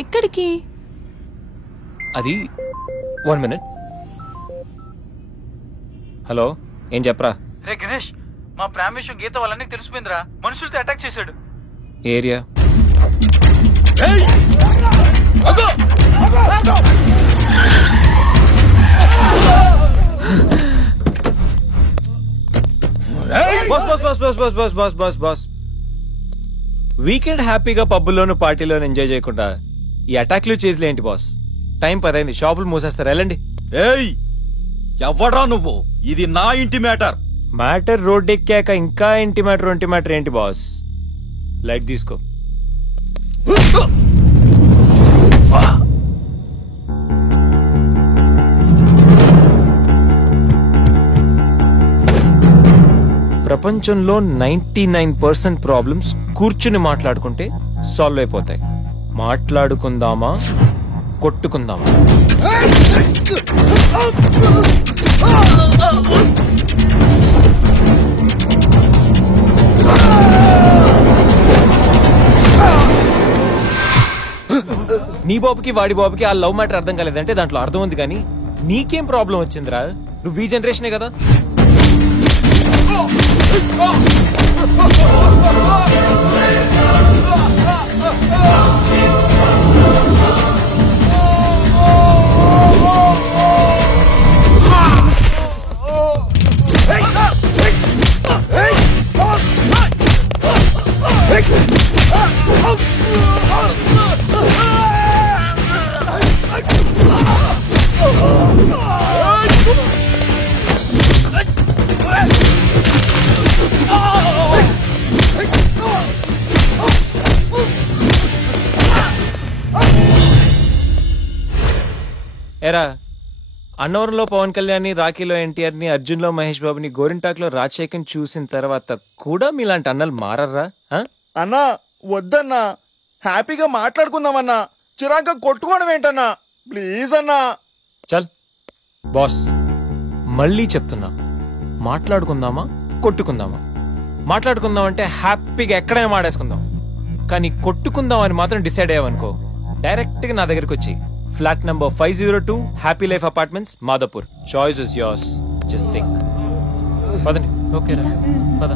ఎక్కడికి? అది 1 minute. Hello, ఏం చెప్పరా? రే గణేష్, మా ప్రేమ విషయం గీత వాళ్ళని తెలిసిపోయిందిరా. మనుషులతో అటాక్ చేశాడు. ఏరియా వీకెండ్ హ్యాపీగా పబ్బుల్లోను పార్టీలోను ఎంజాయ్ చేయకుండా ఈ అటాక్లు చేసిలే ఏంటి బాస్? టైం 10 అయింది, షాపులు మూసేస్తారు, వెళ్ళండి. ఏయ్, ఎవడ్రా నువ్వు? ఇది నా ఇంటి మ్యాటర్. మ్యాటర్ రోడ్ ఎక్కాక ఇంకా ఇంటి మ్యాటర్ ఏంటి బాస్? లైట్ తీసుకో. ప్రపంచంలో 99% ప్రాబ్లమ్స్ కూర్చుని మాట్లాడుకుంటే సాల్వ్ అయిపోతాయి. మాట్లాడుకుందామా, కొట్టుకుందామా? నీ బాబుకి వాడి బాబుకి ఆ లవ్ మ్యాటర్ అర్థం కాలేదంటే దాంట్లో అర్థం ఉంది, కానీ నీకేం ప్రాబ్లం వచ్చిందిరా? నువ్వు ఈ జనరేషనే కదా. ఎరా, అన్నవరంలో పవన్ కళ్యాణ్, రాఖీలో ఎన్టీఆర్ ని, అర్జున్ లో మహేష్ బాబుని, గోరింటాక్ లో రాజశేఖర్ చూసిన తర్వాత కూడా మీలాంటి అన్నలు మారర్రా? అన్నా వద్దన్నా, హ్యాపీగా మాట్లాడుకుందామన్నా, చిరాక కొట్టుకోవడం ఏంటన్నా, ప్లీజ్ అన్నా. చల్ బాస్, మళ్ళీ చెప్తున్నా, మాట్లాడుకుందామా, కొట్టుకుందామా? మాట్లాడుకుందాం అంటే హ్యాపీగా ఎక్కడైనా మాడేసుకుందాం, కానీ కొట్టుకుందాం అని మాత్రం డిసైడ్ అయ్యావనుకో, డైరెక్ట్ గా నా దగ్గరకు వచ్చి flat number 502 happy life apartments, Madhapur. Choice is yours, just think. పదండి. ఓకే రా, పద.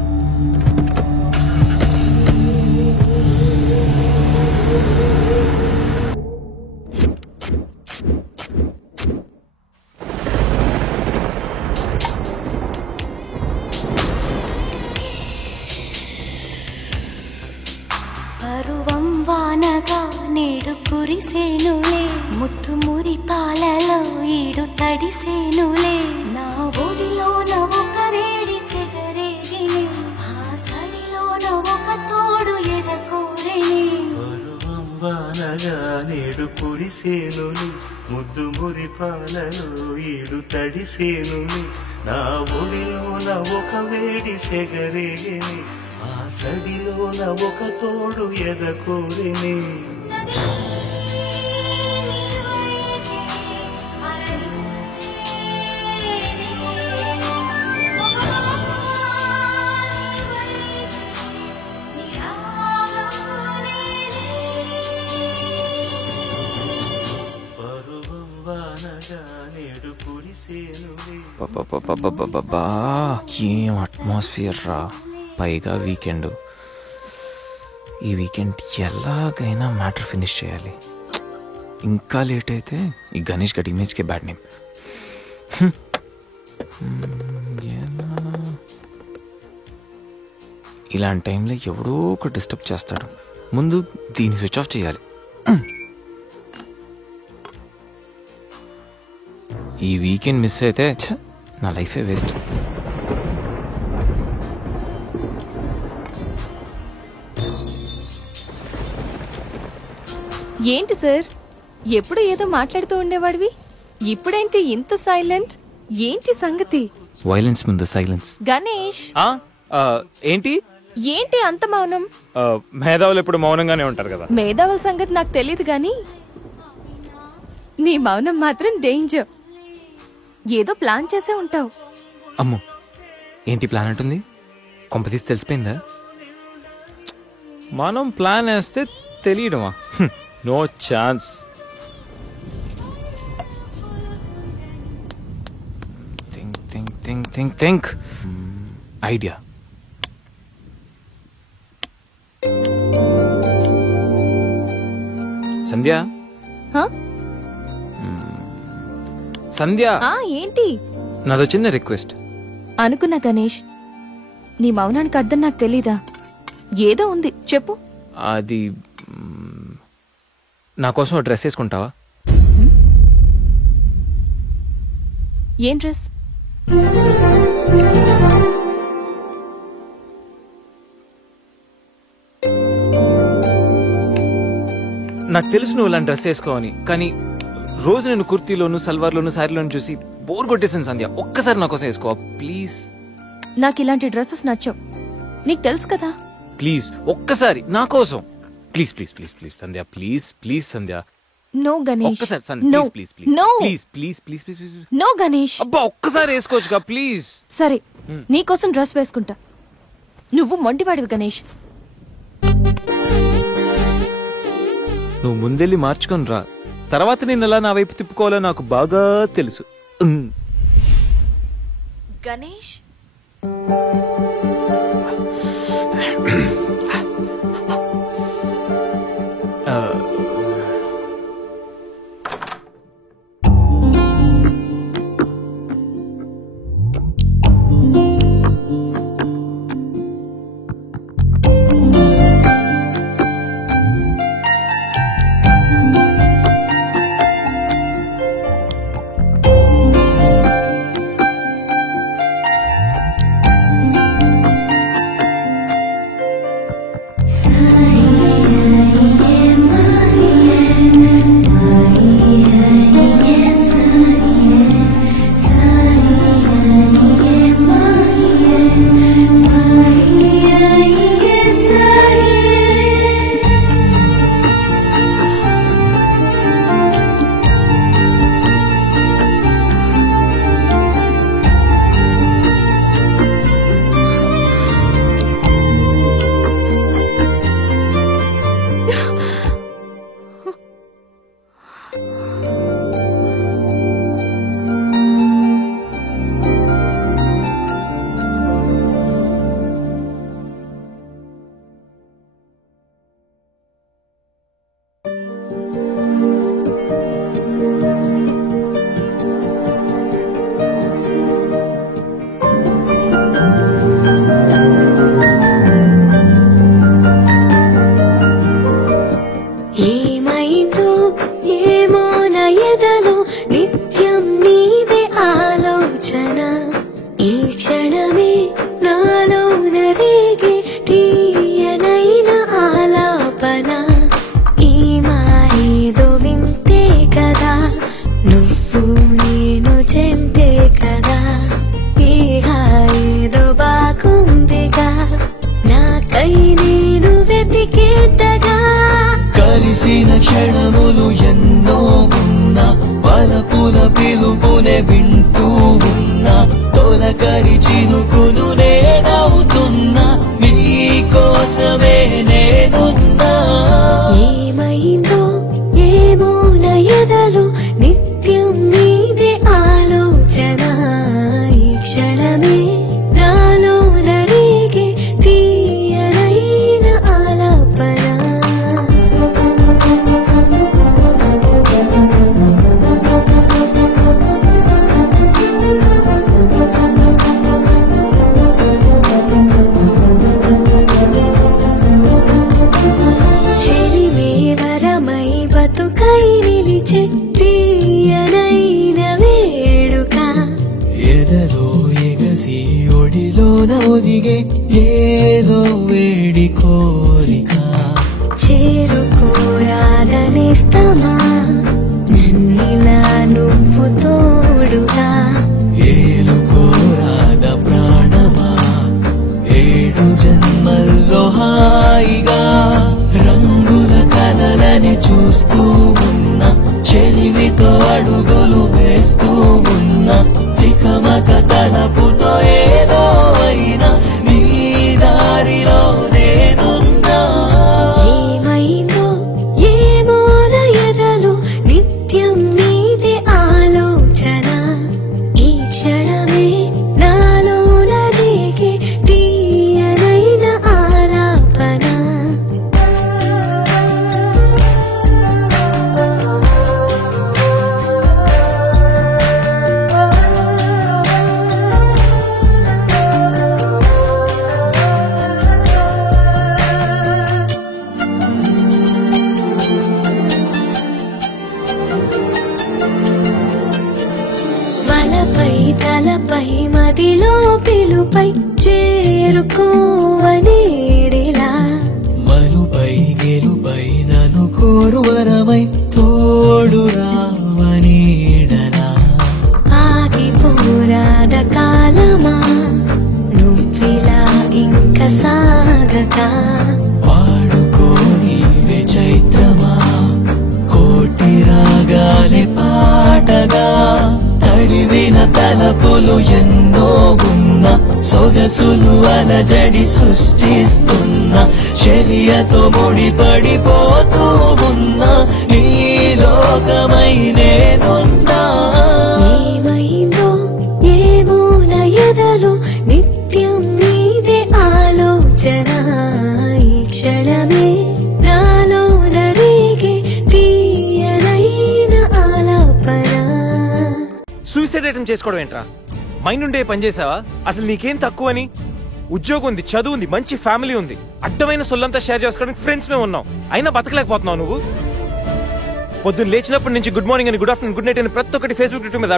పరువం వానగా నేడు కురిసేనులే, ముత్తు మురి పాలలో ఈడు తడిసేనులే, నా ఒడిలోన ఒక వేడి సెగరేగిని, ఆ సడిలోన ఒక తోడు ఎదకోరిని. పరువం వానగా నేడు కురిసేనులే, ముద్దు మురి పాలలో ఈడు తడిసేనులే, నా ఒడిలోన ఒక వేడి సెగరేగిని, ఆ సడిలోన ఒక తోడు ఎదకోరిని. పరువం వానగా నేడు కురిసేనులే. ఏం అట్మాస్ఫియర్ రా, పైగా వీకెండ్. ఈ వీకెండ్ ఎలాగైనా మ్యాటర్ ఫినిష్ చేయాలి. ఇంకా లేట్ అయితే ఈ గణేష్ గడి ఇమేజ్కే బ్యాడ్ నేమ్. ఇలాంటి టైంలో ఎవడో ఒక డిస్టర్బ్ చేస్తాడు. ముందు దీన్ని స్విచ్ ఆఫ్ చేయాలి. ఈ వీకెండ్ మిస్ అయితే నా లైఫే వేస్ట్. ఏంటి సార్, ఎప్పుడు ఏదో మాట్లాడుతూ ఉండేవాడివి, ఇప్పుడేంటి ఇంత సైలెంట్? ఏంటి సంగతి? వైలెన్స్ ముందు సైలెన్స్. గణేష్, ఏంటి ఏంటి అంత మౌనం? మేధావులు ఎప్పుడు మౌనంగానే ఉంటారు కదా. మేధావుల సంగతి నాకు తెలియదు గాని నీ మౌనం మాత్రం డేంజర్. ఏదో ప్లాన్ చేసే ఉంటావు. అమ్మో, ఏంటి ప్లాన్ అంటుంది? కొంపతీసి తెలిసిపోయిందా? మనం ప్లాన్ వేస్తే తెలియడమా? No chance. Think idea. Sandhya, హా? సంధ్య, ఏంటి? నాదో చిన్న రిక్వెస్ట్. అనుకున్నా గణేష్, నీ మౌనానికి అర్థం నాకు తెలీదా? ఏదో ఉంది, చెప్పు. అది నా కోసం డ్రెస్ వేసుకుంటావా? ఏం డ్రెస్? నాకు తెలుసు నువ్వు ఇలాంటి డ్రెస్ వేసుకోవని, కానీ రోజు నేను కుర్తీలోను, సల్వార్లోను, శారీలోను చూసి బోర్ కొట్టేసాను. సంధ్య, ఒక్కసారి నా కోసం వేసుకోవా ప్లీజ్? నాకు ఇలాంటి డ్రెస్సెస్ నచ్చవు, నీకు తెలుసు కదా. ప్లీజ్ ఒక్కసారి నా కోసం. Please please please please Sandhya, please please Sandhya. No Ganesh, ఒక్కసారి Sandhya, no, please please no, please please please please please. No Ganesh. అబ్బా ఒక్కసారి వేసుకోవచ్చుగా ప్లీజ్. సరే, నీకోసం డ్రెస్ వేసుకుంటా. నువ్వు మొండివాడివి గణేష్. నువ్వు ముందెళ్ళి మార్చుకొని రా, తర్వాత నేను ఎలా నా వైపు తిప్పుకోవాలో నాకు బాగా తెలుసు. గణేష్, కలిసిన క్షణములు ఎన్నో ఉన్నా, వలపుల పిలుపునే వింటూ ఉన్నా, తొలకరి చినుకును నేనవుతున్నా, నీ కోసమే నేనున్నా. ఏమైందో ఏమో నయదలు నిత్యం నీదే ఆలోచన, ఈ క్షణమే నాలో నరేగే తీయనైన ఆలాపన. చెలివేవరమై బతుకై నిలిచే తీయనైన వేడుక, ఎదలో ఎగసి ఒడిలోన ఒదిగే ఏదో వేడి కోరిక. చేరుకోరాదనేస్తమా నన్నిలా నువ్వు తోడుగా, ఏలుకోరాద ప్రాణమా ఏడు జన్మల్లో హాయిగా, రంగుల కలలని చూస్తూ ఉన్నా, చెలిమితో అడుగులు వేస్తూ ఉన్నా, తికమక తలపుతో ఏదో అయినా నీ దారిలో నేనున్నా. ఏమైందో ఏమో చేరుకోవనేడిలా మనుపై గెలుపై నన్ను కోరువరమై తోడు రావనేడలా ఆగిపోరాద కాలమా నువ్విలా ఇంక సాగక పాడుకోనివే చైత్రమా కోటి రాగాలే పాటగా తడివిన తలపులు ఎన్నో ఉన్న సొగసులు అలజడి సృష్టిస్తున్న చర్యతో ముడిపడిపోతూ ఉన్న నీ లోకమై నేనున్నా ఏమైందో ఏమోన ఎదలో నిత్యం నీదే ఆలోచన ఈ క్షణమే నాలో నరేగే తీయనైన ఆలాపన సూసైడ్ అటెంప్ట్ చేసుకోవడం ఏంట్రా మైండ్ ఉండే పని చేసావా అసలు నీకేం తక్కువని ఉద్యోగం ఉంది చదువు ఉంది మంచి ఫ్యామిలీ ఉంది అడ్డమైన సొల్లంతా షేర్ చేసుకోవడానికి ఫ్రెండ్స్ మేము ఉన్నాం అయినా బతకలేకపోతున్నావు నువ్వు పొద్దున్న లేచినప్పటి నుంచి గుడ్ మార్నింగ్ అని గుడ్ ఆఫ్టర్నూన్ గుడ్ నైట్ అని ప్రతి ఒక్కటి ఫేస్బుక్ ట్విట్టర్ మీద